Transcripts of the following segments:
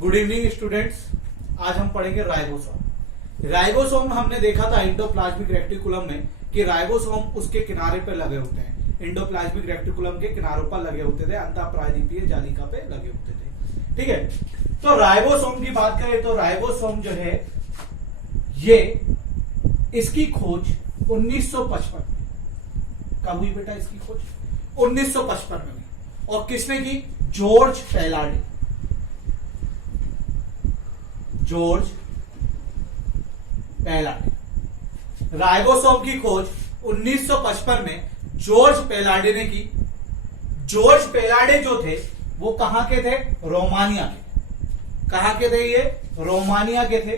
Good evening students. आज हम पढ़ेंगे राइबोसोम। राइबोसोम हमने देखा था एंडोप्लाज्मिक रेटिकुलम में कि राइबोसोम उसके किनारे पे लगे होते हैं। एंडोप्लाज्मिक रेटिकुलम के किनारों पर लगे होते थे, अंतःप्रायदीपीय जालिका पे लगे होते थे। ठीक है, तो राइबोसोम की बात करें तो राइबोसोम जो है ये इसकी खोज 1955 कब हुई बेटा? इसकी खोज 1955 में हुई। और किसने की? जॉर्ज पेलाडे। जॉर्ज पेलाडे। राइबोसोम की खोज 1955 में जॉर्ज पेलाडे ने की। जॉर्ज पेलाडे जो थे वो कहां के थे? रोमानिया के। कहां के थे ये? रोमानिया के थे।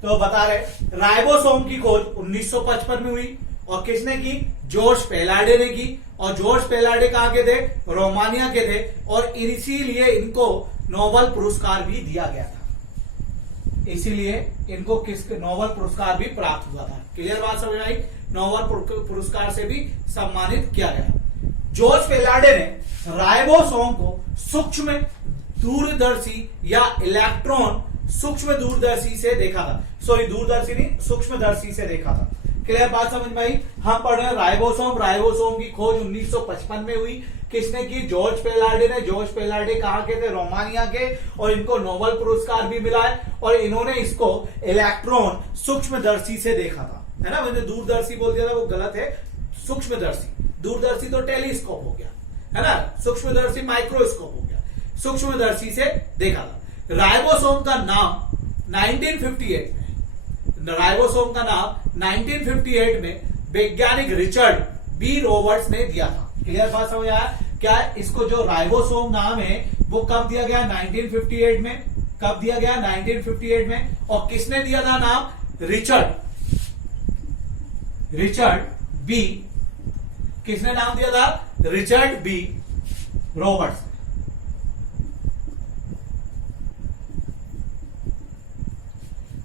तो बता रहे राइबोसोम की खोज 1955 में हुई और किसने की? जॉर्ज पेलाडे ने की। और जॉर्ज पेलाडे कहां के थे? रोमानिया के थे। और इसीलिए इनको नोबेल पुरस्कार भी दिया गया था। इसीलिए इनको किस नोबेल पुरस्कार भी प्राप्त हुआ था। क्लियर बात समझ आई? नोबेल पुरस्कार से भी सम्मानित किया गया। जॉर्ज पेलाडे ने राइबोसोम को सूक्ष्म दूरदर्शी या इलेक्ट्रॉन सूक्ष्म दूरदर्शी से देखा था। सॉरी, दूरदर्शी नहीं, सूक्ष्मदर्शी से देखा था। क्लियर बात समझ में आई? हम पढ़ रहे हैं राइबोसोम। राइबोसोम की खोज 1955 में हुई। किसने की? जॉर्ज पेलाडे ने। जॉर्ज पेलाडे कहां के थे? रोमानिया के। और इनको नोबेल पुरस्कार भी मिला है। और इन्होंने इसको इलेक्ट्रॉन सूक्ष्मदर्शी से देखा था, है ना। मैंने दूरदर्शी बोल दिया था, वो गलत है। सूक्ष्मदर्शी, दूरदर्शी तो टेलीस्कोप हो गया, है ना। सूक्ष्मदर्शी माइक्रोस्कोप हो गया। सूक्ष्मदर्शी से देखा था। राइबोसोम का नाम 1958 में, राइबोसोम का नाम 1958 में वैज्ञानिक रिचर्ड बी रॉबर्ट्स ने दिया था। क्लियर बात समझ आया? क्या इसको जो राइबोसोम नाम है वो कब दिया गया? 1958 में। कब दिया गया? 1958 में। और किसने दिया था नाम? Richard B. किसने नाम दिया था? Richard B Roberts.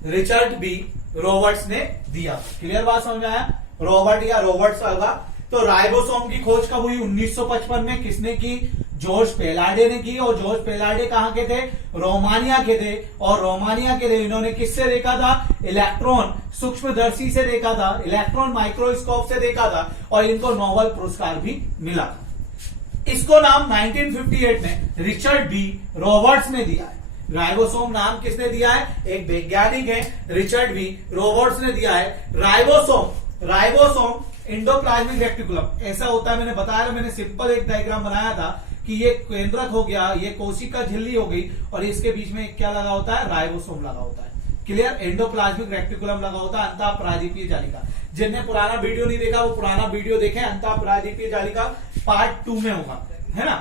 Richard B Roberts ने दिया। क्लियर बात समझ आया? रॉबर्ट या रॉबर्ट्स होगा। तो राइबोसोम की खोज कब हुई? 1955 में। किसने की? जॉर्ज पेलाडे ने की। और जॉर्ज पेलाडे कहां के थे? रोमानिया के थे। और रोमानिया के थे इन्होंने किससे देखा था? इलेक्ट्रॉन सूक्ष्मदर्शी से देखा था, इलेक्ट्रॉन माइक्रोस्कोप से देखा था। और इनको नोबेल पुरस्कार भी मिला था। इसको नाम 1958 में रिचर्ड बी रॉबर्ट्स ने दिया है। राइबोसोम नाम किसने दिया है? एक वैज्ञानिक है, रिचर्ड बी रॉबर्ट्स ने दिया है। राइबोसोम एंडोप्लाज्मिक रेटिकुलम ऐसा होता है। मैंने बताया, मैंने सिंपल एक डायग्राम बनाया था कि ये केंद्रक हो गया, ये कोशिका झिल्ली हो गई और इसके बीच में क्या लगा होता है? राइबोसोम लगा होता है। क्लियर? एंडोप्लाज्मिक रेटिकुलम लगा होता है, अंतःप्रायदीपीय जालिका। जिनने पुराना वीडियो नहीं देखा वो पुराना वीडियो देखें, अंतःप्रायदीपीय जालिका पार्ट 2 में होगा, है ना।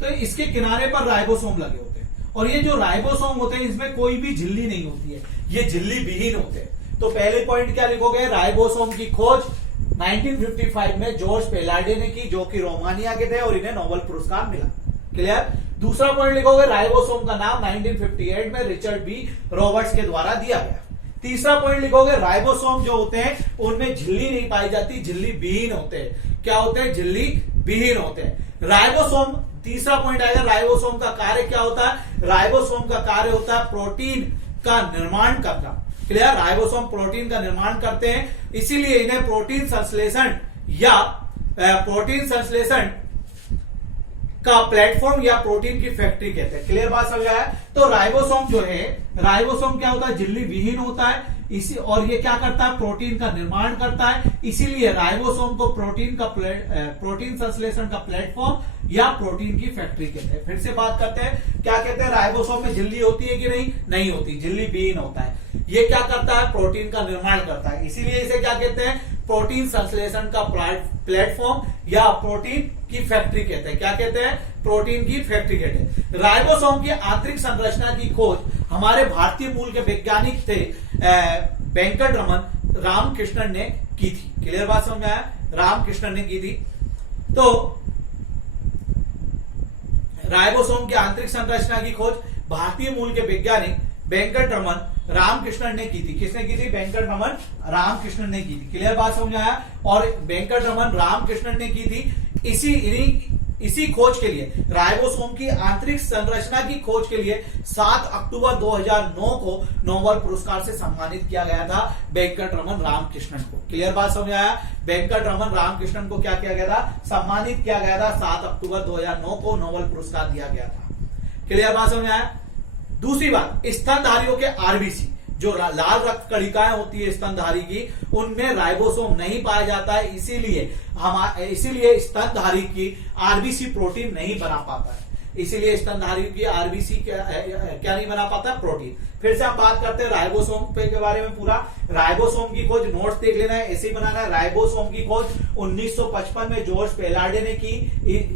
तो इसके किनारे पर राइबोसोम लगे होते हैं। और ये जो राइबोसोम होते हैं इसमें कोई भी झिल्ली नहीं होती है, ये झिल्ली विहीन होते हैं। तो पहले पॉइंट क्या लिखोगे? राइबोसोम की खोज 1955 में जॉर्ज पेलाडे ने की, जो कि रोमानिया के थे और इन्हें नोबेल पुरस्कार मिला। क्लियर? दूसरा पॉइंट लिखोगे राइबोसोम का नाम 1958 में रिचर्ड बी रॉबर्ट्स के द्वारा दिया गया। तीसरा पॉइंट लिखोगे राइबोसोम जो होते हैं उनमें झिल्ली नहीं पाई जाती, झिल्ली विहीन होते हैं। क्या होते हैं? झिल्ली विहीन होते हैं। राइबोसोम, तीसरा पॉइंट आएगा, राइबोसोम का कार्य क्या होता है? राइबोसोम का कार्य होता है प्रोटीन का निर्माण करना। क्लियर? राइबोसोम प्रोटीन का निर्माण करते हैं, इसीलिए इन्हें प्रोटीन संश्लेषण या प्रोटीन संश्लेषण का प्लेटफॉर्म या प्रोटीन की फैक्ट्री कहते हैं। क्लियर बात समझ आया? तो राइबोसोम जो है, राइबोसोम क्या होता है? झिल्ली विहीन होता है इसी, और ये क्या करता है? प्रोटीन का निर्माण करता है। इसीलिए राइबोसोम को प्रोटीन संश्लेषण का प्लेटफॉर्म या प्रोटीन की फैक्ट्री कहते हैं। फिर से बात करते हैं, क्या कहते हैं? राइबोसोम में झिल्ली होती है कि नहीं? नहीं होती, झिल्ली विहीन होता है। ये क्या करता है? प्रोटीन का निर्माण करता है, इसीलिए इसे क्या कहते हैं? प्रोटीन संश्लेषण का प्लेटफॉर्म या प्रोटीन की फैक्ट्री कहते हैं। क्या कहते हैं? प्रोटीन की फैक्ट्री कहते हैं। राइबोसोम की आंतरिक संरचना की खोज हमारे भारतीय मूल के वैज्ञानिक थे वेंकटरमन रामकृष्णन ने की थी। क्लियर बात समझ में आया? रामकृष्णन ने की थी। तो राइबोसोम की आंतरिक संरचना की खोज भारतीय मूल के वैज्ञानिक वेंकटरमन रामकृष्णन ने की थी। किसने की थी? वेंकटरमन रामकृष्णन ने की थी। क्लियर बात समझ आया? और वेंकटरमन रामकृष्णन ने की थी। इन्हीं इसी खोज के लिए, राइबोसोम की आंतरिक संरचना की खोज के लिए 7 अक्टूबर 2009 को नोबेल पुरस्कार से सम्मानित किया गया था वेंकटरमन रामकृष्णन को। क्लियर बात समझ आया? वेंकटरमन रामकृष्णन को क्या किया गया था? सम्मानित किया गया था। 7 अक्टूबर 2009 को नोबेल पुरस्कार दिया गया था। क्लियर बात समझ आया? दूसरी बात, स्तनधारियों के आरबीसी, जो लाल रक्त कणिकाएं होती है स्तनधारी की, उनमें राइबोसोम नहीं पाया जाता है, इसीलिए स्तनधारी की आरबीसी प्रोटीन नहीं बना पाता है। इसीलिए स्तनधारी की आरबीसी क्या नहीं बना पाता? प्रोटीन। फिर से हम बात करते हैं राइबोसोम के बारे में। पूरा राइबोसोम की खोज नोट्स देख लेना है, ऐसे ही बनाना है। राइबोसोम की खोज 1955 में जॉर्ज पेलार्डे ने की।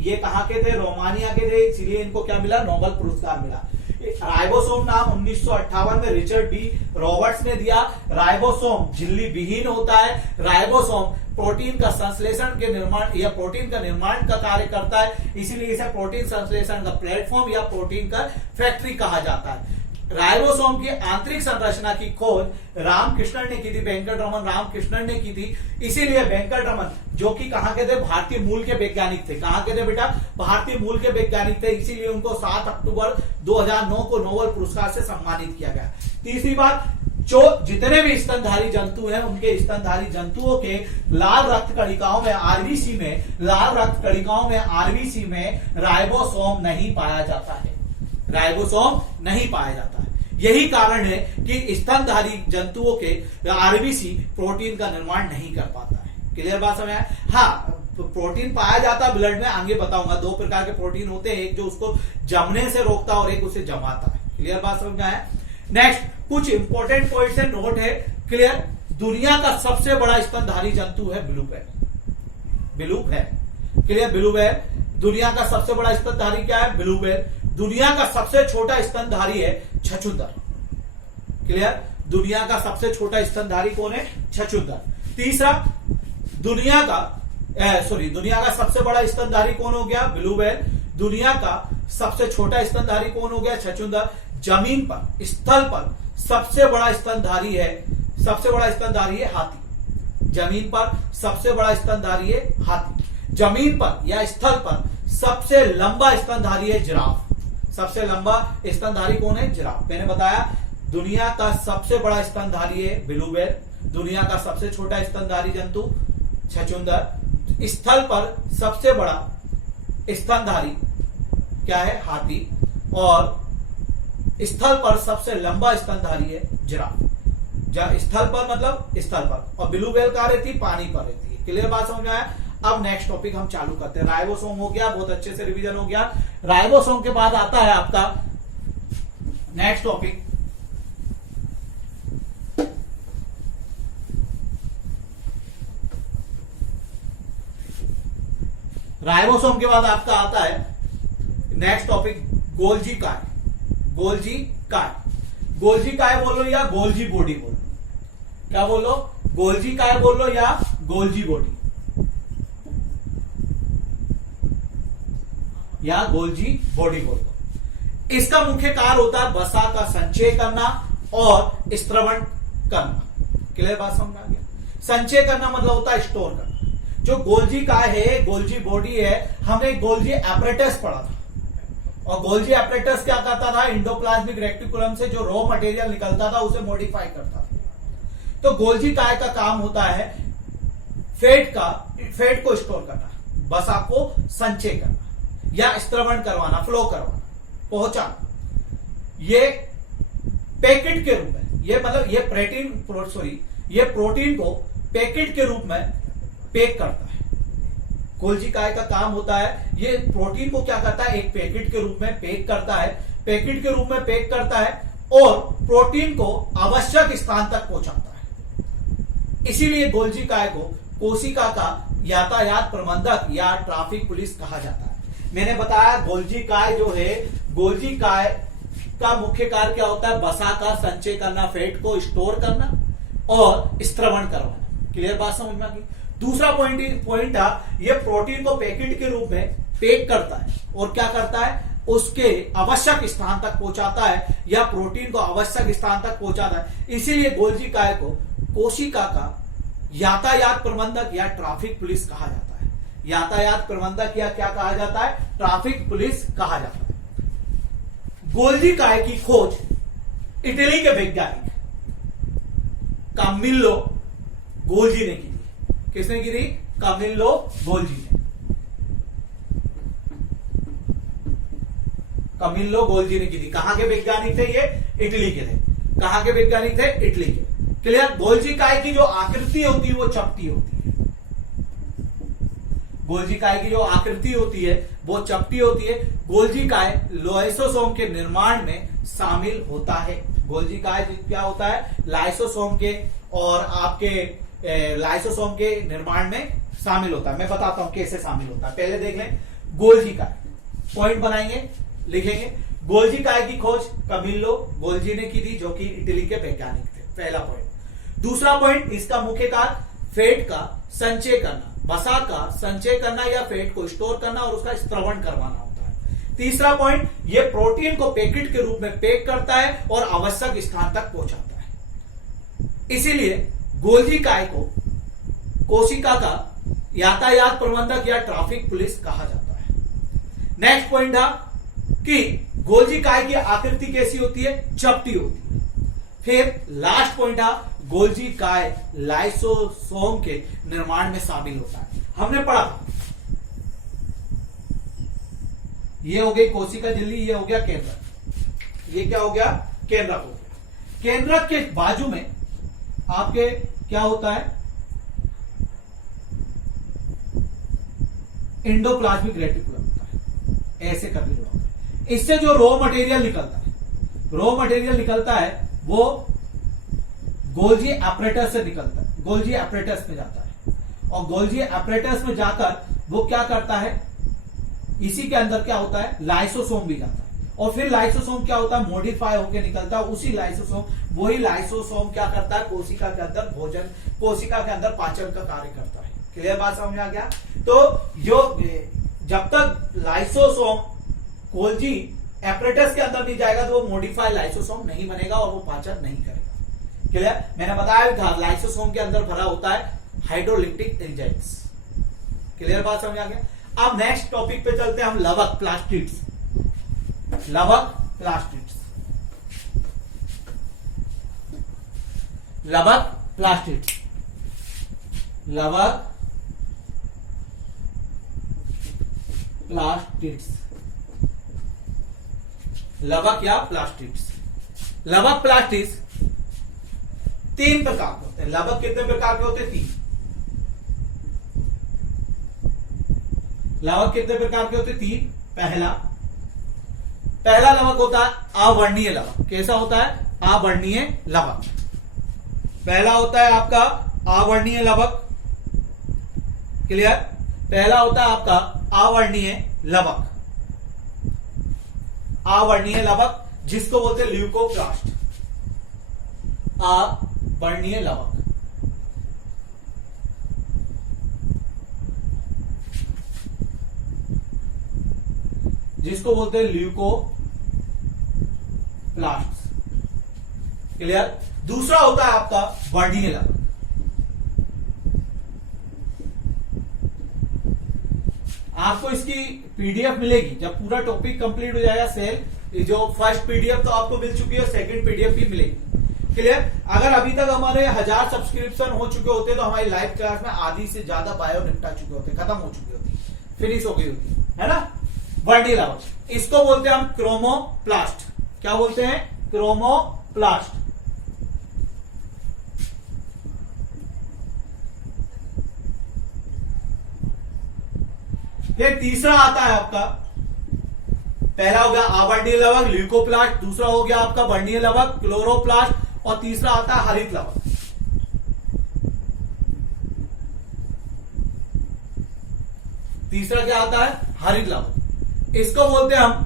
ये कहां के थे? रोमानिया के थे, इसीलिए इनको क्या मिला? नोबेल पुरस्कार मिला। राइबोसोम नाम 1958 में रिचर्ड डी रॉबर्ट्स ने दिया। राइबोसोम झिल्ली विहीन होता है। राइबोसोम प्रोटीन का संश्लेषण के निर्माण या प्रोटीन का निर्माण का कार्य करता है, इसीलिए इसे प्रोटीन संश्लेषण का प्लेटफॉर्म या प्रोटीन का फैक्ट्री कहा जाता है। राइबोसोम की आंतरिक संरचना की खोज रामकृष्णन ने की थी, वेंकटरमन रामकृष्णन ने की थी। इसीलिए वेंकटरमन, जो कि कहां के थे? भारतीय मूल के वैज्ञानिक थे। कहां के थे बेटा? भारतीय मूल के वैज्ञानिक थे, इसीलिए उनको 7 अक्टूबर 2009 को नोबेल पुरस्कार से सम्मानित किया गया। तीसरी बात, जो जितने भी स्तनधारी जंतु हैं, उनके स्तनधारी जंतुओं के लाल रक्त कणिकाओं में आरबीसी में राइबोसोम नहीं पाया जाता है। राइबोसोम नहीं पाया जाता है। यही कारण है कि स्तनधारी जंतुओं के आरबीसी प्रोटीन का निर्माण नहीं कर पाता है। क्लियर बात समझ आया? हाँ, प्रोटीन पाया जाता है ब्लड में, आगे बताऊंगा। 2 प्रकार के प्रोटीन होते हैं, एक जो उसको जमने से रोकता है और एक उसे जमाता है। क्लियर बात समझ आया? नेक्स्ट कुछ इंपॉर्टेंट पॉइंट्स है, नोट है। क्लियर? दुनिया का सबसे बड़ा स्तनधारी जंतु है blue whale. Clear? Blue whale दुनिया का सबसे बड़ा स्तनधारी क्या है? Blue whale. दुनिया का सबसे छोटा स्तनधारी है छछूंदर। क्लियर? दुनिया का सबसे छोटा स्तनधारी कौन है? छछूंदर। तीसरा, दुनिया का सबसे बड़ा स्तनधारी कौन हो गया? Blue whale. दुनिया का सबसे छोटा स्तनधारी कौन हो गया? छछूंदर। जमीन पर, स्थल पर सबसे बड़ा स्तनधारी है हाथी। जमीन पर सबसे बड़ा स्तनधारी है हाथी। जमीन पर या स्थल पर सबसे लंबा स्तनधारी है जिराफ। सबसे लंबा स्तनधारी कौन है? जिराफ। मैंने बताया दुनिया का सबसे बड़ा स्तनधारी है ब्लू व्हेल, दुनिया का सबसे छोटा स्तनधारी जंतु छछूंदर, स्थल पर सबसे बड़ा स्तनधारी क्या है? हाथी, और स्थल पर सबसे लंबा स्तनधारी है जिराफ। स्थल पर मतलब स्थल पर, और ब्लू व्हेल कहां रहती? पानी पर रहती है। क्लियर बात समझ में आया? अब नेक्स्ट टॉपिक हम चालू करते हैं। राइबोसोम हो गया, बहुत अच्छे से रिवीजन हो गया। राइबोसोम के बाद आता है आपका नेक्स्ट टॉपिक, राइबोसोम के बाद आपका आता है नेक्स्ट टॉपिक गोल्जी काय। गोल्जी काय बोलो या गोल्जी बॉडी बोलो, क्या बोलो? गोल्जी काय बोलो या गोल्जी बॉडी या गोल्जी बॉडी बोलो। इसका मुख्य कार्य होता है वसा का संचय करना और स्त्रवण करना। क्लियर बात समझ में आ गया? संचय करना मतलब होता है स्टोर करना। जो गोल्जी काय है, गोल्जी बॉडी है, हमने गोल्जी एपरेटस पढ़ा था, और गोल्जी एपरेटस क्या करता था? इंडोप्लाज्मिक रेक्टिकुलम से जो रॉ मटेरियल निकलता था उसे मॉडिफाई करता था। तो गोल्जी काय का काम होता है फैट को स्टोर करना, वसा को संचय करना या स्त्रवण करवाना, फ्लो करवाना, पहुंचाना। ये पैकेट के रूप में, ये मतलब ये प्रोटीन को पैकेट के रूप में पैक करता है। गोल्जी काय का काम होता है ये प्रोटीन को क्या करता है? एक पैकेट के रूप में पैक करता है, पैकेट के रूप में पैक करता है और प्रोटीन को आवश्यक स्थान तक पहुंचाता है। इसीलिए गोल्जी काय को कोशिका का यातायात प्रबंधक या ट्रैफिक पुलिस कहा जाता है। मैंने बताया गोल्जी काय जो है, गोल्जी काय का मुख्य कार्य क्या होता है? वसा का संचय करना, फैट को स्टोर करना और स्त्रवण करवाना। क्लियर बात समझ में आ गई? दूसरा पॉइंट ये प्रोटीन को पैकेट के रूप में पैक करता है और क्या करता है? उसके आवश्यक स्थान तक पहुंचाता है या प्रोटीन को आवश्यक स्थान तक पहुंचाता है। इसीलिए गोल्जी काय को कोशिका का यातायात प्रबंधक या ट्रैफिक पुलिस कहा जाता है। यातायात प्रबंधक या क्या कहा जाता है, ट्रैफिक पुलिस कहा जाता है। गोल्जी काय की खोज इटली के वैज्ञानिक कामिलो गोल्जी ने की थी। किसने की थी? कामिलो गोल्जी ने। कामिलो गोल्जी ने की थी। कहां के वैज्ञानिक थे ये? इटली के थे। कहां के वैज्ञानिक थे? इटली के। क्लियर? गोल्जी काय की जो आकृति होती है वो चपटी होती है। गोल्जी काय की जो आकृति होती है वो चपटी होती है। गोल्जी काय लाइसोसोम के निर्माण में शामिल होता है। गोल्जी काय क्या होता है? लाइसोसोम के और आपके लाइसोसोम के निर्माण में शामिल होता है। मैं बताता हूं कैसे शामिल होता है। पहले देख लें गोल्जी काय। पॉइंट बनाएंगे, लिखेंगे। गोल्जी काय की खोज कामिलो गोल्जी ने की थी, जो कि इटली के वैज्ञानिक थे। पहला पॉइंट। दूसरा पॉइंट, इसका मुख्य कार्य फैट का संचय करना, वसा का संचय करना या फैट को स्टोर करना और उसका स्त्रवण करवाना होता है। तीसरा पॉइंट, ये प्रोटीन को पैकेट के रूप में पैक करता है और आवश्यक स्थान तक पहुंचाता है। इसीलिए गोल्जी काय को कोशिका का यातायात प्रबंधक या ट्रैफिक पुलिस कहा जाता है। नेक्स्ट पॉइंट था कि गोल्जी काय की आकृति कैसी होती है? चपटी होती है। फिर लास्ट पॉइंट था गोल्जी काय लाइसोसोम के निर्माण में शामिल होता है। हमने पढ़ा ये हो गई कोशिका झिल्ली, ये हो गया केंद्रक। ये क्या हो गया? केंद्रक हो गया। केंद्रक के बाजू में आपके क्या होता है? एंडोप्लाज्मिक रेटिकुलम होता है। ऐसे करके जुड़ा होता है। इससे जो रॉ मटेरियल निकलता है, रॉ मटेरियल निकलता है वो गोल्जी एपरेटस से निकलता है। गोल्जी एपरेटस में जाता है और गोल्जी एपरेटस में जाकर वो क्या करता है? इसी के अंदर क्या होता है? लाइसोसोम भी जाता है और फिर लाइसोसोम क्या होता है? मॉडिफाई होकर निकलता है। उसी लाइसोसोम, वही लाइसोसोम क्या करता है? कोशिका के अंदर भोजन, कोशिका के अंदर पाचन का कार्य करता है। क्लियर बात समझ में आ गया? तो जो जब तक लाइसोसोम गोल्जी एपरेटस के अंदर नहीं जाएगा तो वो मॉडिफाइड लाइसोसोम नहीं बनेगा और वो पाचन नहीं करेगा। क्लियर? मैंने बताया था लाइसोसोम के अंदर भरा होता है हाइड्रोलिटिक एंजाइम्स। क्लियर बात समझ आ गया? अब नेक्स्ट टॉपिक पे चलते हैं हम, लवक प्लास्टिड्स। लवक प्लास्टिड्स, लवक प्लास्टिड्स, लवक प्लास्टिड्स, लवक या प्लास्टिड्स। लवक प्लास्टिड्स तीन प्रकार के होते हैं। लवक कितने प्रकार के होते हैं? तीन। लवक कितने प्रकार के होते हैं? तीन। पहला लवक होता है अवर्णीय लवक। कैसा होता है? अवर्णीय लवक। पहला होता है आपका अवर्णीय लवक। क्लियर? पहला होता है आपका अवर्णीय लवक। अवर्णीय लवक जिसको बोलते हैं ल्यूकोप्लास्ट। अवर्णीय लवक। जिसको बोलते हैं ल्यूकोप्लास्ट। क्लियर? दूसरा होता है आपका वर्णीय लवक। आपको इसकी पीडीएफ मिलेगी जब पूरा टॉपिक कंप्लीट हो जाएगा। सेल जो फर्स्ट पीडीएफ तो आपको मिल चुकी है, सेकंड पीडीएफ भी मिलेगी। क्लियर? अगर अभी तक हमारे 1000 सब्सक्रिप्शन हो चुके होते तो हमारी लाइव क्लास में आधी से ज्यादा बायो निपटा चुके होते, खत्म हो चुकी होती, फिनिश हो गई होती है ना। वर्णीय लवक, इसको बोलते हैं हम क्रोमोप्लास्ट। क्या बोलते हैं? क्रोमोप्लास्ट। फिर तीसरा आता है आपका, पहला हो गया अवर्णीय लवक ल्यूकोप्लास्ट, दूसरा हो गया आपका वर्णीय लवक क्लोरोप्लास्ट और तीसरा आता है हरित लवक। तीसरा क्या आता है? हरित लवक। इसको बोलते हैं हम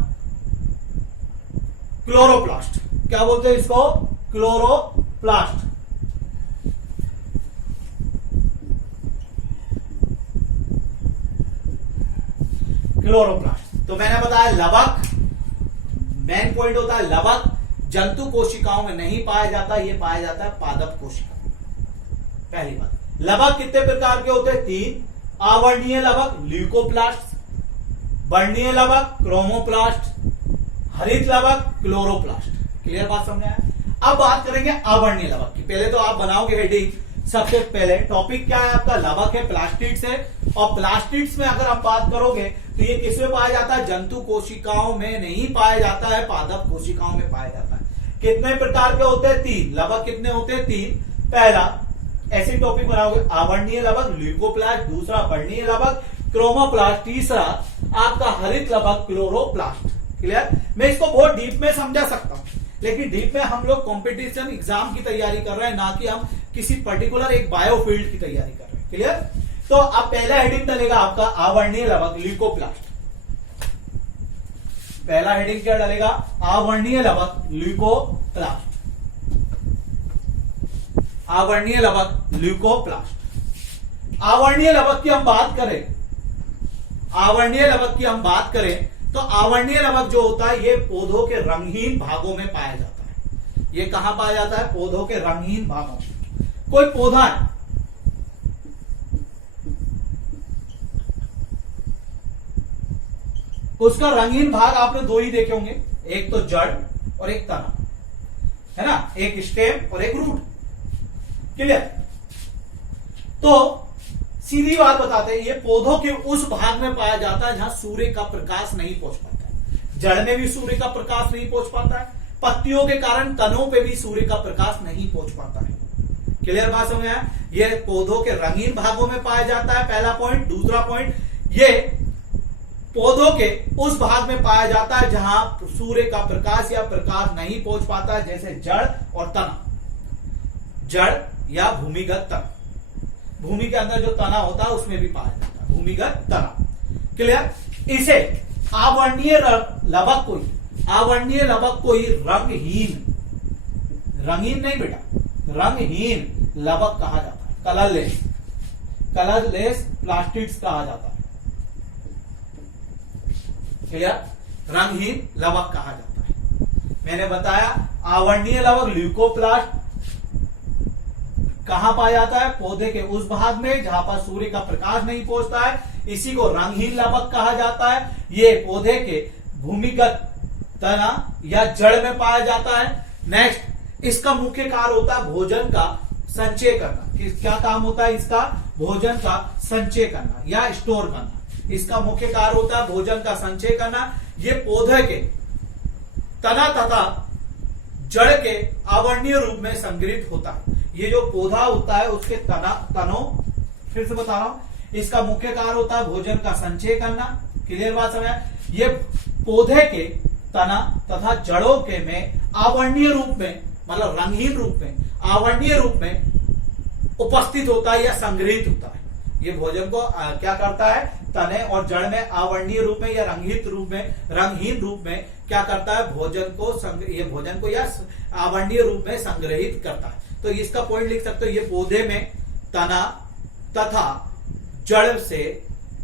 क्लोरोप्लास्ट। क्या बोलते हैं इसको? क्लोरोप्लास्ट। क्लोरोप्लास्ट। तो मैंने बताया लवक, मेन पॉइंट होता है लवक जंतु कोशिकाओं में नहीं पाया जाता, ये पाया जाता है पादप कोशिका। पहली बात, लवक कितने प्रकार के होते हैं? तीन। अवर्णीय लवक ल्यूकोप्लास्ट, वर्णीय लवक क्रोमोप्लास्ट, हरित लवक क्लोरोप्लास्ट। क्लियर बात समझ आया? अब बात करेंगे अवर्णीय लवक की। पहले तो आप बनाओगे हेडिंग, सबसे पहले टॉपिक क्या है आपका, लवक है, प्लास्टिड्स है। और प्लास्टिड्स में अगर आप बात करोगे तो ये किसमें पाया जाता है, जंतु कोशिकाओं में नहीं पाया जाता है, पादप कोशिकाओं में पाया जाता है। कितने प्रकार के होते हैं, 3 लवक। कितने होते हैं, 3। पहला ऐसे टॉपिक बनाओगे, अवर्णीय लवक ल्यूकोप्लास्ट, दूसरा वर्णीय लवक क्रोमोप्लास्ट, तीसरा आपका हरित लवक क्लोरोप्लास्ट। क्लियर? मैं इसको बहुत डीप में समझा सकता हूं, लेकिन डीप में हम लोग कंपटीशन एग्जाम की तैयारी कर रहे हैं, ना कि हम किसी पर्टिकुलर एक बायोफील्ड की तैयारी कर रहे हैं। क्लियर? तो अब पहला हेडिंग डलेगा आपका अवर्णीय लवक ल्यूकोप्लास्ट। पहला हेडिंग क्या डलेगा, अवर्णीय लवक ल्यूकोप्लास्ट, अवर्णीय लवक ल्यूकोप्लास्ट। अवर्णीय लवक की हम बात करें, अवर्णीय लवक की हम बात करें तो अवर्णीय लवक जो होता है ये पौधों के रंगहीन भागों में पाया जाता है। ये कहां पाया जाता है, पौधों के रंगहीन भागों में। कोई पौधा है, उसका रंगीन भाग आपने 2 ही देखे होंगे, एक तो जड़ और एक तना, है ना, एक स्टेम और एक रूट। क्लियर? तो सीधी बात बताते हैं, ये पौधों के उस भाग में पाया जाता है जहां सूर्य का प्रकाश नहीं पहुंच पाता है। जड़ में भी सूर्य का प्रकाश नहीं पहुंच पाता है, पत्तियों के कारण तनों पे भी सूर्य का प्रकाश नहीं पहुंच पाता है। क्लियर बात समझ आया? ये पौधों के रंगीन भागों में पाया जाता है, पहला पॉइंट। दूसरा पॉइंट, ये पौधों के उस भाग में पाया जाता है जहां सूर्य का प्रकाश या प्रकाश नहीं पहुंच पाता है, जैसे जड़ और तना। जड़ या भूमिगत तना, भूमि के अंदर जो तना होता है उसमें भी पाया जाता है, भूमिगत तना। क्लियर? इसे अवर्णीय लवक को, अवर्णीय लवक को ही रंगहीन, रंगीन नहीं बेटा, रंगहीन लवक कहा जाता है, कलरलेस, कलरलेस प्लास्टिड्स कहा जाता है। क्लियर? रंगहीन लवक कहा जाता है। मैंने बताया अवर्णीय लवक ल्यूकोप्लास्ट कहां पाया जाता है, पौधे के उस भाग में जहां पर सूर्य का प्रकाश नहीं पहुंचता है, इसी को रंगहीन लवक कहा जाता है। ये पौधे के भूमिगत तना या जड़ में पाया जाता है। नेक्स्ट, इसका मुख्य कार्य होता है भोजन का संचय करना। क्या काम होता है इसका, भोजन का संचय करना या स्टोर करना। इसका मुख्य कार्य होता है भोजन का संचय करना। ये पौधे के तना तथा जड़ के अवर्णीय रूप में संग्रहित होता है। ये जो पौधा होता है उसके तनों, फिर से बता रहा हूं, इसका मुख्य कार्य होता है भोजन का संचय करना। क्लियर बात समझ? ये पौधे के तना तथा जड़ों के में अवर्णीय रूप में, मतलब रंगहीन रूप में, अवर्णीय रूप में उपस्थित होता है या संग्रहित होता है। ये भोजन को क्या करता है, तने और जड़ में अवर्णीय रूप में या रंगीन रूप में, रंगहीन रूप में क्या करता है, भोजन को ये भोजन को या अवर्णीय रूप में संग्रहित करता है। तो इसका पॉइंट लिख सकते हो, ये पौधे में तना तथा जड़ से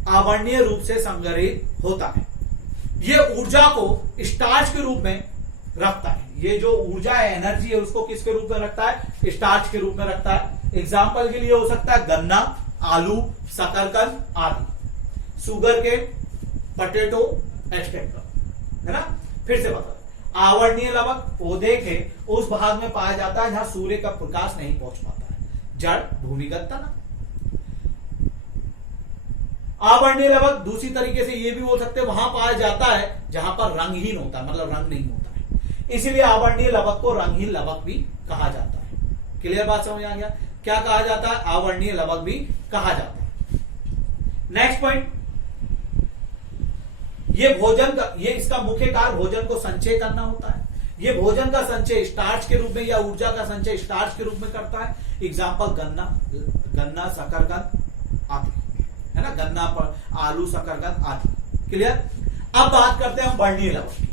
अवर्णीय रूप से संग्रहित होता है। ये ऊर्जा को स्टार्च के रूप में रखता है। ये जो ऊर्जा है, एनर्जी है, उसको किसके रूप में रखता है, स्टार्च के रूप में रखता है। एग्जाम्पल के लिए हो सकता है गन्ना, आलू, शकरकंद आदि, शुगर के, पोटैटो एक्सेट्रा, है ना। फिर से बता, अवर्णीय लवक पौधे के उस भाग में पाया जाता है जहां सूर्य का प्रकाश नहीं पहुंच पाता है, जड़, भूमिगत तना। अवर्णीय लवक दूसरी तरीके से ये भी बोल सकते हैं वहां पाया जाता है जहां पर रंगहीन होता है, मतलब रंग नहीं होता है, इसीलिए अवर्णीय लवक को रंगहीन लवक भी कहा जाता है। क्लियर बात समझ आ गया? क्या कहा जाता है, अवर्णीय लवक भी कहा जाता है। नेक्स्ट पॉइंट, ये भोजन का, ये इसका मुख्य कार्य भोजन को संचय करना होता है। ये भोजन का संचय स्टार्च के रूप में या ऊर्जा का संचय स्टार्च के रूप में करता है। एग्जाम्पल गन्ना, शकरकंद आदि, है ना, गन्ना पर आलू, शकरकंद आदि। क्लियर? अब बात करते हैं हम वर्णीय लवक की।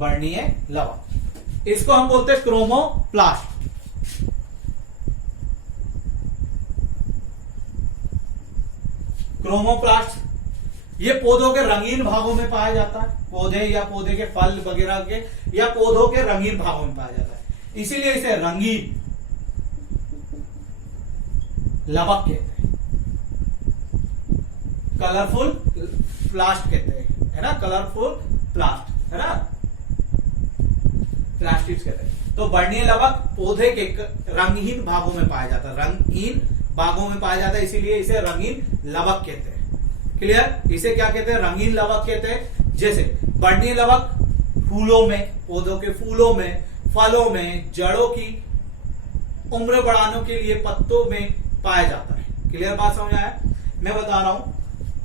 वर्णीय लवक, इसको हम बोलते हैं क्रोमोप्लास्ट। क्रोमोप्लास्ट ये पौधों के रंगीन भागों में पाया जाता है। पौधे या पौधे के फल वगैरह के या पौधों के रंगीन भागों में पाया जाता है, इसीलिए इसे रंगीन लवक कहते हैं, कलरफुल प्लास्ट कहते हैं, है ना, कलरफुल प्लास्ट, है ना, प्लास्टिक्स कहते हैं। तो वर्णीय लवक पौधे के रंगहीन भागों में पाया जाता है, रंगहीन भागों में पाया जाता है, इसीलिए इसे रंगीन लवक कहते हैं। क्लियर? इसे क्या कहते हैं? रंगीन लवक कहते हैं। जैसे वर्णीय लवक फूलों में, पौधों के फूलों में, फलों में, जड़ों की उम्र बढ़ाने के लिए पत्तों में पाया जाता है। क्लियर बात समझ आया? मैं बता रहा हूं,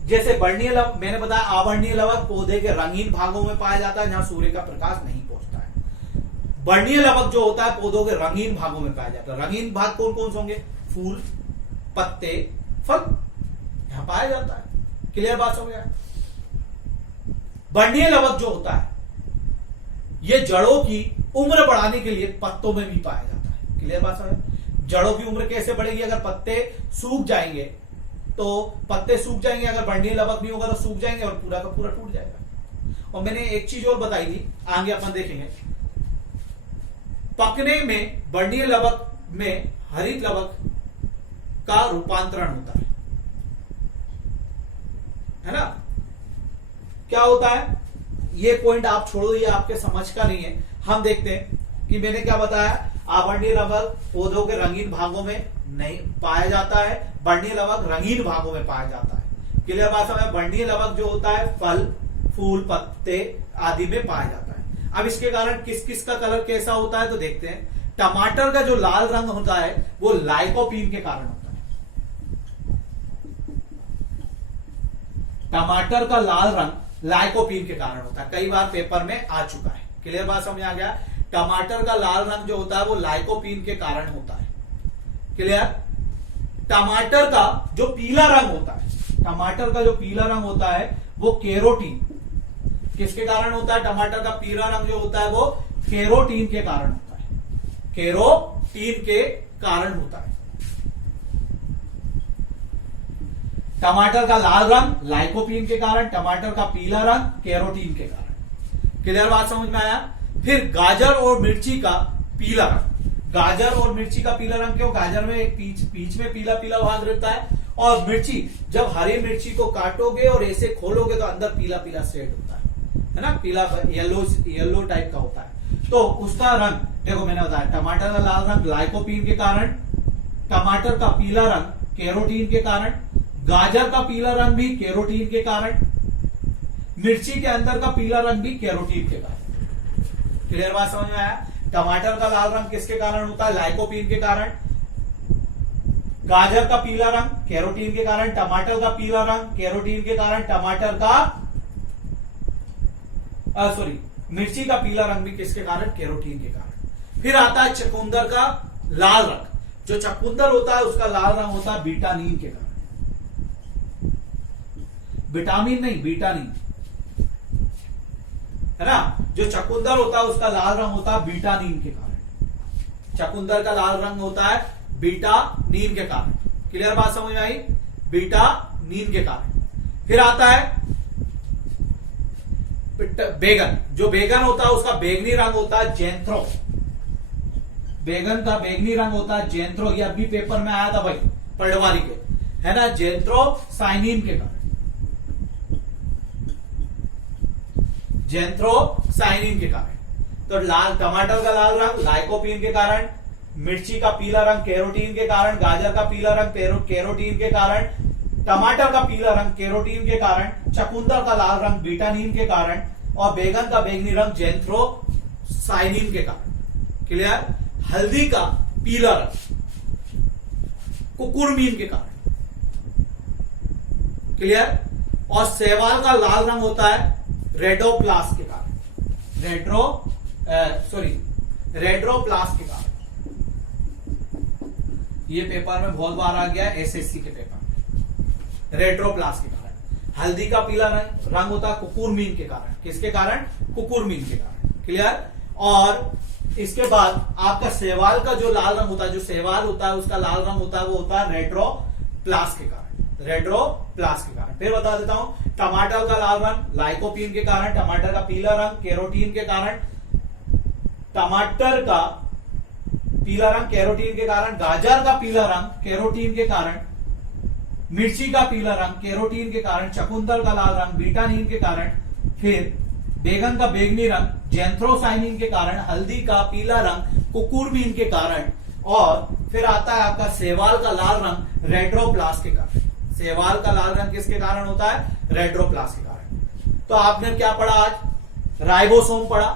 जैसे वर्णीय लवक मैंने बताया, अवर्णीय लवक पौधे के रंगीन भागों में पाया जाता है जहां सूर्य का प्रकाश नहीं पहुंचता है। वर्णीय लवक जो होता है पौधों के रंगीन भागों में पाया जाता है। रंगीन भाग कौन कौन से होंगे? फूल, पत्ते, फल, यहां पाया जाता है। क्लियर बात समझ आया? वर्णीय लवक जो होता है ये जड़ों की उम्र बढ़ाने के लिए पत्तों में भी पाया जाता है। क्लियर बात समझ? जड़ों की उम्र कैसे बढ़ेगी? अगर पत्ते सूख जाएंगे तो पत्ते सूख जाएंगे, अगर वर्णीय लवक नहीं होगा तो सूख जाएंगे और पूरा का पूरा टूट जाएगा। और मैंने एक चीज और बताई थी, आगे अपन देखेंगे, पकने में वर्णीय लवक में हरित लवक का रूपांतरण होता है ना? क्या होता है? ये पॉइंट आप छोड़ो, ये आपके समझ का नहीं है। हम देखते हैं कि मैंने क्या बताया, अवर्णीय लवक पौधों के रंगीन भागों में नहीं पाया जाता है, वर्णीय लवक रंगीन भागों में पाया जाता है। क्लियर बात समझ? वर्णीय लवक जो होता है फल, फूल, पत्ते आदि में पाया जाता है। अब इसके कारण किस किस का कलर कैसा होता है तो देखते हैं। टमाटर का जो लाल रंग होता है वो लाइकोपीन के कारण होता है। टमाटर का लाल रंग लाइकोपीन के कारण होता है, कई बार पेपर में आ चुका है। क्लियर बात समझ आ गया? टमाटर का लाल रंग जो होता है वो लाइकोपीन के कारण होता है। क्लियर? टमाटर का जो पीला रंग होता है, टमाटर का जो पीला रंग होता है वो कैरोटीन किसके कारण होता है? टमाटर का पीला रंग जो होता है वो कैरोटीन के कारण होता है, कैरोटीन के कारण होता है। टमाटर का लाल रंग लाइकोपीन के कारण, टमाटर का पीला रंग कैरोटीन के कारण। क्लियर बात समझ में आया? फिर गाजर और मिर्ची का पीला रंग, गाजर और मिर्ची का पीला रंग क्यों? गाजर में एक बीच में पीला पीला भाग रहता है, और मिर्ची जब हरी मिर्ची को काटोगे और ऐसे खोलोगे तो अंदर पीला पीला शेड होता है ना, पीला येलो टाइप का होता है। तो उसका रंग देखो, मैंने बताया टमाटर का लाल रंग लाइकोपीन के कारण, टमाटर का पीला रंग कैरोटीन के कारण, गाजर का पीला रंग भी कैरोटीन के कारण, मिर्ची के अंदर का पीला रंग भी कैरोटीन के कारण। क्लियर बात समझ में आया? टमाटर का लाल रंग किसके कारण होता है? लाइकोपीन के कारण। गाजर का पीला रंग कैरोटीन के कारण, टमाटर का पीला रंग कैरोटीन के कारण, टमाटर का मिर्ची का पीला रंग भी किसके कारण? कैरोटीन के कारण। फिर आता है चुकंदर का लाल रंग, जो चुकंदर होता है उसका लाल रंग होता है विटामिन के कारण, विटामिन नहीं विटामिन, है ना। जो चुकंदर होता है उसका लाल रंग होता है विटामिन के कारण, चुकंदर का लाल रंग होता है विटामिन के कारण। क्लियर बात समझ में आई? विटामिन के कारण। फिर आता है बैगन, जो बैगन होता है उसका बैगनी रंग होता है जैंथ्रो, बैगन का बैगनी रंग होता है जैंथ्रो, ये अभी पेपर में आया था भाई पटवारी के, है ना, जैंथ्रोसाइनिन के कारण, जैंथ्रोसाइनिन के कारण। तो लाल टमाटर का लाल रंग लाइकोपीन के कारण, मिर्ची का पीला रंग कैरोटीन के कारण, गाजर का पीला रंग कैरोटीन के कारण, टमाटर का पीला रंग कैरोटीन के कारण, चुकंदर का लाल रंग विटामिन के कारण, और बैगन का बैगनी रंग जैंथ्रोसाइनिन के कारण। क्लियर? हल्दी का पीला रंग कुकुरमीन के कारण। क्लियर? और शैवाल का लाल रंग होता है रेडोप्लास्ट के कारण, रेड्रोप्लास्ट के कारण। ये पेपर में बहुत बार आ गया है, एसएससी के पेपर में, रेड्रोप्लास्ट के कारण। हल्दी का पीला रंग होता है कुकुरमीन के कारण, किसके कारण? कुकुरमीन के कारण। क्लियर? और इसके बाद आपका शैवाल का जो लाल रंग होता है, जो शैवाल होता है उसका लाल रंग होता है वो होता है रेड्रोप्लास्ट के कारण। रेड्रोप्लास्ट के कारण। फिर बता देता हूं, टमाटर का लाल रंग लाइकोपीन के कारण, टमाटर का पीला रंग कैरोटीन के कारण, टमाटर का पीला रंग कैरोटीन के कारण, गाजर का पीला रंग कैरोटीन के कारण, मिर्ची का पीला रंग कैरोटीन के कारण, चकुंदर का लाल रंग विटामिन के कारण, फिर बैगन का बैगनी रंग जेंथ्रोसाइनिन के कारण, हल्दी का पीला रंग कुकुरबिन के कारण, और फिर आता है आपका सेवाल का लाल रंग रेड्रोप्लास्ट के कारण। सेवाल का लाल रंग किसके कारण होता है? रेड्रोप्लास्ट के कारण। तो आपने क्या पढ़ा आज? राइबोसोम पढ़ा।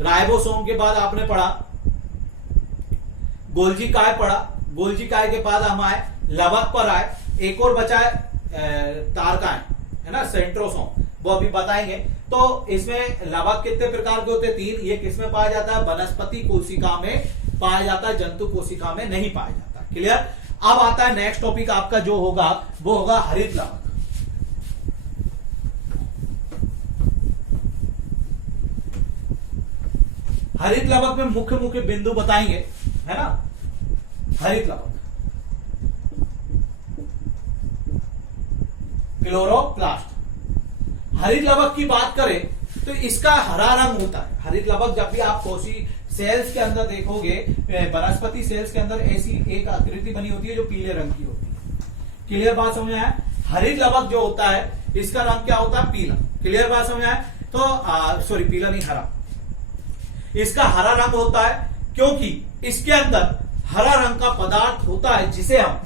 राइबोसोम के बाद आपने पढ़ा गोल्जी काय पढ़ा। गोल्जी काय के बाद हम आए लवक पर आए। एक और बचा है तारकाएं, है ना, सेंट्रोसोम, वो अभी बताएंगे। तो इसमें लवक कितने प्रकार के होते हैं? 3। ये किसमें पाया जाता है? वनस्पति कोशिका में पाया जाता है, जंतु कोशिका में नहीं पाया जाता। क्लियर? अब आता है नेक्स्ट टॉपिक आपका जो होगा वो होगा हरित लवक। हरित लवक में मुख्य मुख्य बिंदु बताएंगे, है ना। हरित लवक, क्लोरोप्लास्ट। हरित लवक की बात करें तो इसका हरा रंग होता है। हरित लवक जब भी आप कोशी सेल्स के अंदर देखोगे, वनस्पति सेल्स के अंदर ऐसी एक आकृति बनी होती है जो पीले रंग की होती है। क्लियर बात समझ आया? हरित लवक जो होता है इसका रंग क्या होता है? पीला। क्लियर बात समझ आया? तो सॉरी, पीला नहीं, हरा। इसका हरा रंग होता है क्योंकि इसके अंदर हरा रंग का पदार्थ होता है जिसे हम,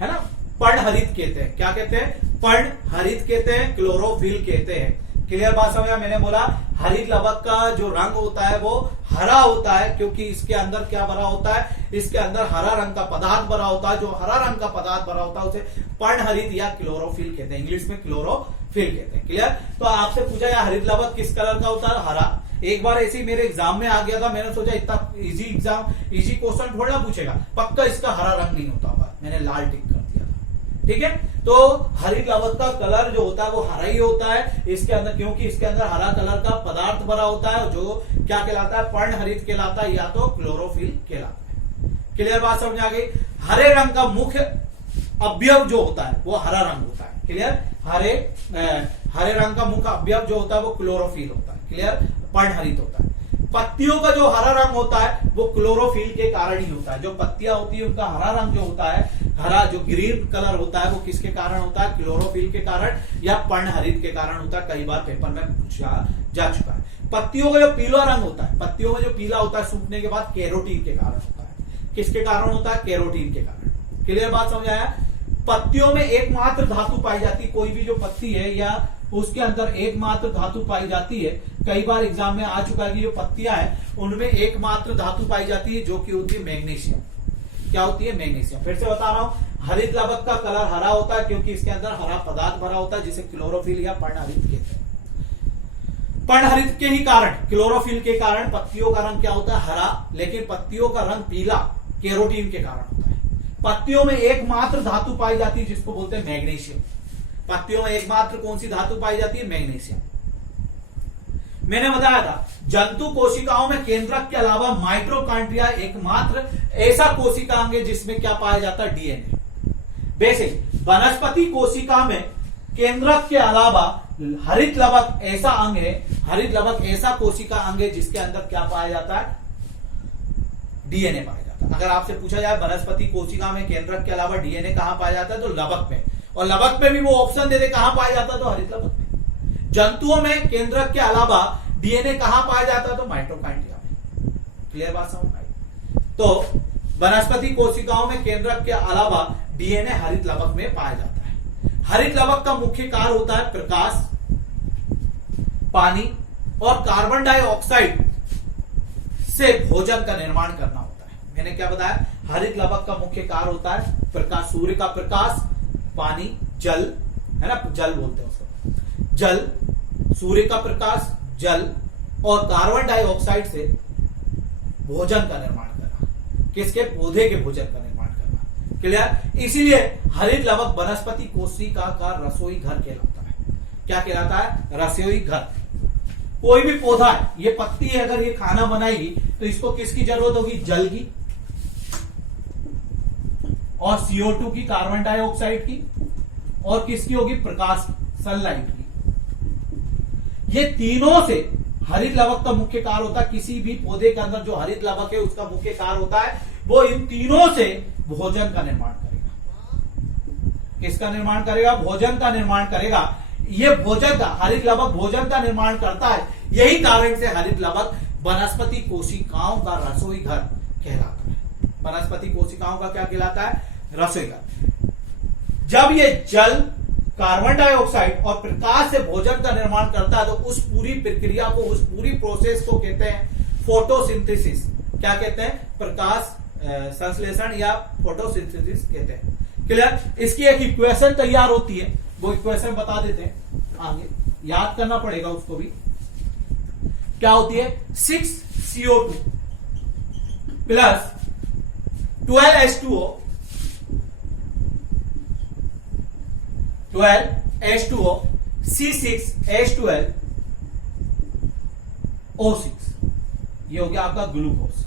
है ना, पर्णहरित कहते हैं। क्या कहते हैं? पर्णहरित कहते हैं, क्लोरोफिल कहते हैं। क्लियर बात समझा? मैंने बोला हरित लवक का जो रंग होता है वो हरा होता है क्योंकि इसके अंदर क्या भरा होता है? इसके अंदर हरा रंग का पदार्थ भरा होता है। जो हरा रंग का पदार्थ भरा होता है उसे पर्णहरित या क्लोरोफिल कहते हैं। इंग्लिश में क्लोरोफिल कहते हैं। क्लियर? तो आपसे पूछा या हरित लवक किस कलर का होता है? हरा। एक बार ऐसे ही मेरे एग्जाम में आ गया था, मैंने सोचा इतना इजी एग्जाम, इजी क्वेश्चन थोड़ा पूछेगा, पक्का इसका हरा रंग नहीं होता होगा, मैंने लाल टिक कर दिया था। ठीक है? तो हरित लवक का कलर जो होता है वो हरा ही होता है इसके अंदर, क्योंकि इसके अंदर हरा कलर का पदार्थ भरा होता है जो क्या कहलाता है? पर्णहरित कहलाता है या तो क्लोरोफिल कहलाता है। क्लियर बात समझ आ गई? हरे रंग का मुख्य अवयव जो होता है वो हरा रंग होता है। क्लियर? हरे रंग का मुख्य अवयव जो होता है वो क्लोरोफिल होता है। क्लियर? पर्णहरित होता है। पत्तियों का जो हरा रंग होता है वो क्लोरोफिल के कारण ही होता है। जो पत्तियां होती है उनका हरा रंग जो होता है, हरा जो ग्रीन कलर होता है वो किसके कारण होता है? क्लोरोफिल के कारण या पर्णहरित के कारण होता है। कई बार पेपर में पूछा जा चुका है। पत्तियों का जो पीला रंग होता है, पत्तियों में जो पीला होता है सूखने के बाद, कैरोटीन के कारण होता है। किसके कारण होता है? कैरोटीन के कारण। क्लियर बात समझ आया? पत्तियों में एकमात्र धातु पाई जाती, कोई भी जो पत्ती है या उसके अंदर एकमात्र धातु पाई जाती है। कई बार एग्जाम में आ चुका है कि जो पत्तियां हैं उनमें एकमात्र धातु पाई जाती है जो कि होती है मैग्नीशियम। क्या होती है? मैग्नीशियम। फिर से बता रहा हूं, हरित लवक का कलर हरा होता है क्योंकि इसके अंदर हरा पदार्थ भरा होता है जिसे क्लोरोफिल या पर्णहरित कहते हैं। पर्णहरित के ही कारण, क्लोरोफिल के कारण पत्तियों का रंग क्या होता है? हरा। लेकिन पत्तियों का रंग पीला कैरोटीन के कारण होता है। पत्तियों में एकमात्र धातु पाई जाती है जिसको बोलते हैं मैग्नीशियम। पत्तियों में एकमात्र कौन सी धातु पाई जाती है? मैग्नीशियम। मैंने बताया था जंतु कोशिकाओं में केंद्रक के अलावा माइटोकॉन्ड्रिया एकमात्र ऐसा कोशिकांग है जिसमें क्या पाया जाता है? डीएनए। बेसिक वनस्पति कोशिका में केंद्रक के अलावा हरित लवक ऐसा अंग है, हरित लवक ऐसा कोशिका अंग है जिसके अंदर क्या पाया जाता है? डीएनए पाया जाता है। अगर आपसे पूछा जाए वनस्पति कोशिका में केंद्रक के अलावा डीएनए कहां पाया जाता है तो लवक में, और लवक में भी वो ऑप्शन दे दे कहां पाया जाता है तो हरित लवक में। जंतुओं में केंद्रक के अलावा डीएनए कहां पाया जाता है तो माइटोकॉन्ड्रिया में। क्लियर बात समझ आई? तो वनस्पति कोशिकाओं में केंद्रक के अलावा डीएनए हरित लवक में पाया जाता है। हरित लवक का मुख्य कार्य होता है प्रकाश, पानी और कार्बन डाइऑक्साइड से भोजन का निर्माण करना होता है। मैंने क्या बताया? हरित लवक का मुख्य कार्य होता है प्रकाश, सूर्य का प्रकाश, पानी, जल, है ना, जल बोलते हैं उसको, जल, सूर्य का प्रकाश, जल और कार्बन डाइऑक्साइड से भोजन का निर्माण करना। किसके? पौधे के भोजन का निर्माण करना। क्लियर? इसीलिए हरित लवक वनस्पति कोशिका का रसोई घर कहलाता है। क्या कहलाता है? रसोई घर। कोई भी पौधा है, ये पत्ती है, अगर ये खाना बनाएगी तो इसको किसकी जरूरत होगी? जल की और CO2 की, कार्बन डाइऑक्साइड की, और किसकी होगी? प्रकाश, सनलाइट की। ये तीनों से हरित लावक का मुख्य कार्य होता है। किसी भी पौधे के अंदर जो हरित लावक है उसका मुख्य कार्य होता है वो इन तीनों से भोजन का निर्माण करेगा। किसका निर्माण करेगा? भोजन का निर्माण करेगा। ये भोजन का, हरित लावक भोजन का निर्माण करता है। यही कारण से हरित लावक वनस्पति कोशिकाओं का रसोई घर कहलाता है। वनस्पति कोशिकाओं का क्या कहलाता है? रसोई घर। जब ये जल, कार्बन डाइऑक्साइड और प्रकाश से भोजन का निर्माण करता है तो उस पूरी प्रक्रिया को, उस पूरी प्रोसेस को कहते हैं फोटोसिंथेसिस। क्या कहते हैं? प्रकाश संश्लेषण या फोटोसिंथेसिस कहते हैं। क्लियर? इसकी एक इक्वेशन तैयार होती है, वो इक्वेशन बता देते हैं आगे, याद करना पड़ेगा उसको भी। क्या होती है? 6CO2 plus 12H2O 12H2O C6H12O6। ये हो गया आपका ग्लूकोज।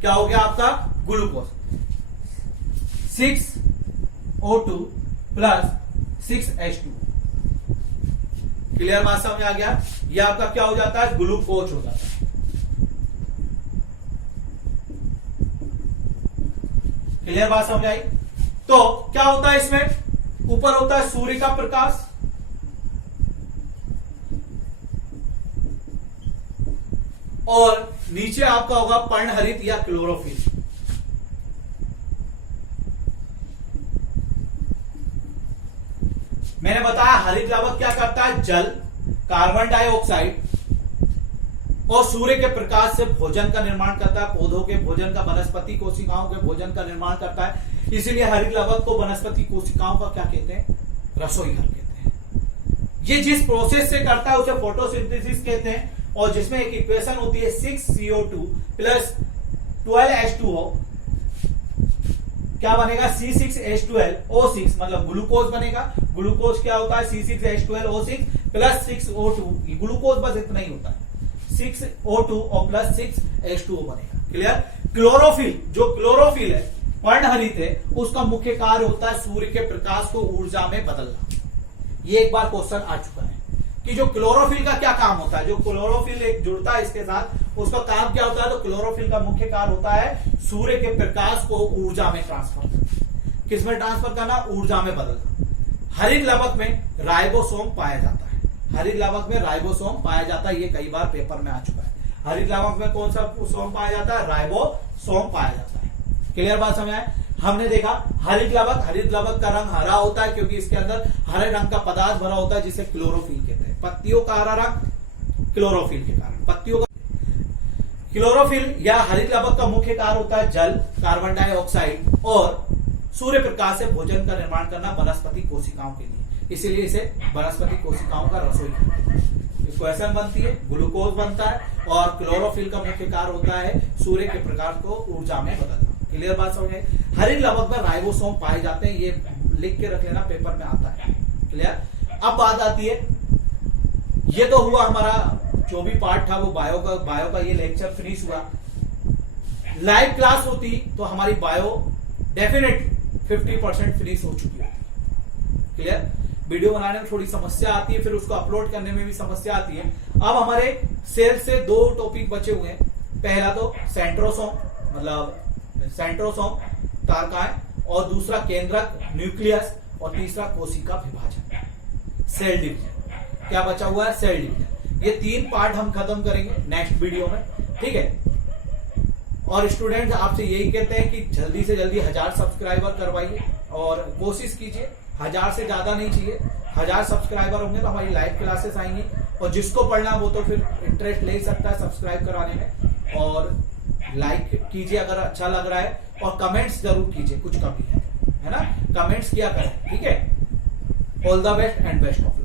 क्या हो गया आपका? Glucose. 6O2 plus 6H2O। Clear बात समझ आ गया? ये आपका क्या हो जाता है? ग्लूकोज हो जाता है। क्लियर बात समझ आई? तो क्या होता है इसमें? ऊपर होता है सूर्य का प्रकाश, और नीचे आपका होगा पर्णहरित या क्लोरोफिल। मैंने बताया हरित लावक क्या करता है? जल, कार्बन डाइऑक्साइड और सूर्य के प्रकाश से भोजन का निर्माण करता है। पौधों के भोजन का, वनस्पति कोशिकाओं के भोजन का निर्माण करता है। इसीलिए हरित लावक को वनस्पति कोशिकाओं का क्या कहते हैं? रसोई घर कहते हैं। ये जिस प्रोसेस से करता है उसे फोटोसिंथेसिस कहते हैं। और जिसमें एक इक्वेशन होती है 6CO2 प्लस 12H2O, क्या बनेगा? C6H12O6, मतलब ग्लूकोज बनेगा। ग्लूकोज क्या होता है? C6H12O6 plus 6O2। ग्लूकोज बस इतना ही होता है, 6O2 और प्लस 6H2O बनेगा। क्लियर? क्लोरोफिल, जो क्लोरोफिल है, पर्णहरित है, उसका मुख्य कार्य होता है सूर्य के प्रकाश को ऊर्जा में बदलना। ये एक बार क्वेश्चन आ चुका है कि जो क्लोरोफिल का क्या काम होता है। जो क्लोरोफिल एक जुड़ता है इसके साथ, उसका काम क्या होता है? तो क्लोरोफिल का मुख्य कार्य होता है सूर्य के प्रकाश को ऊर्जा में ट्रांसफर करना। किसमें ट्रांसफर करना? ऊर्जा में बदलना। हरित लावक में राइबोसोम पाया जाता है। हरित लावक में राइबोसोम पाया जाता है। ये कई बार पेपर में आ चुका है। हरित लावक में कौन सा सोम पाया जाता है? राइबोसोम पाया जाता है। क्लियर बात समझ आए? हमने देखा हरित लावक का रंग हरा होता है क्योंकि इसके अंदर हरे रंग का पदार्थ भरा होता है जिसे क्लोरोफिल कहते हैं। पत्तियों का हरा रंग क्लोरोफिल के कारण। पत्तियों का क्लोरोफिल या हरित लावक का मुख्य कार्य होता है जल, कार्बन डाइऑक्साइड और सूर्य प्रकाश से भोजन का निर्माण करना वनस्पति कोशिकाओं के लिए। इसीलिए इसे वनस्पति कोशिकाओं का रसोई इक्वेशन बनती है, ग्लूकोज बनता है और क्लोरोफिल का मुख्य कार्य होता है सूर्य के प्रकाश को ऊर्जा में बदलना। क्लियर बात समझ आई? हरित लावक में राइबोसोम पाए जाते हैं। ये लिख के रख लेना, पेपर में आता है। क्लियर? अब बात आती है, ये तो हुआ हमारा जो भी पार्ट था वो बायो का ये लेक्चर फिनिश हुआ। लाइव क्लास होती तो हमारी बायो डेफिनेट 50% फिनिश हो चुकी होती। क्लियर? वीडियो बनाने में थोड़ी समस्या आती है, फिर उसको अपलोड करने में भी समस्या आती है। अब हमारे सेल से 2 टॉपिक बचे हुए हैं। पहला तो सेंट्रोसोम, मतलब सेंट्रोसोम तारकाएं, और दूसरा केंद्रक न्यूक्लियस, और तीसरा कोशिका विभाजन, सेल डिवीजन। क्या बचा हुआ है? Cell division. ये 3 पार्ट हम खत्म करेंगे नेक्स्ट वीडियो में। ठीक है? और स्टूडेंट्स आपसे यही कहते हैं कि जल्दी से जल्दी 1000 सब्सक्राइबर करवाइए और कोशिश कीजिए 1000 से ज्यादा नहीं चाहिए। 1000 सब्सक्राइबर होंगे तो हमारी लाइव क्लासेस आएंगी और जिसको पढ़ना वो तो फिर इंटरेस्ट ले सकता है सब्सक्राइब कराने में। और लाइक कीजिए अगर अच्छा लग रहा है, और कमेंट्स जरूर कीजिए, कुछ कमी है ना? कमेंट्स किया करें। ठीक है? All the best and best of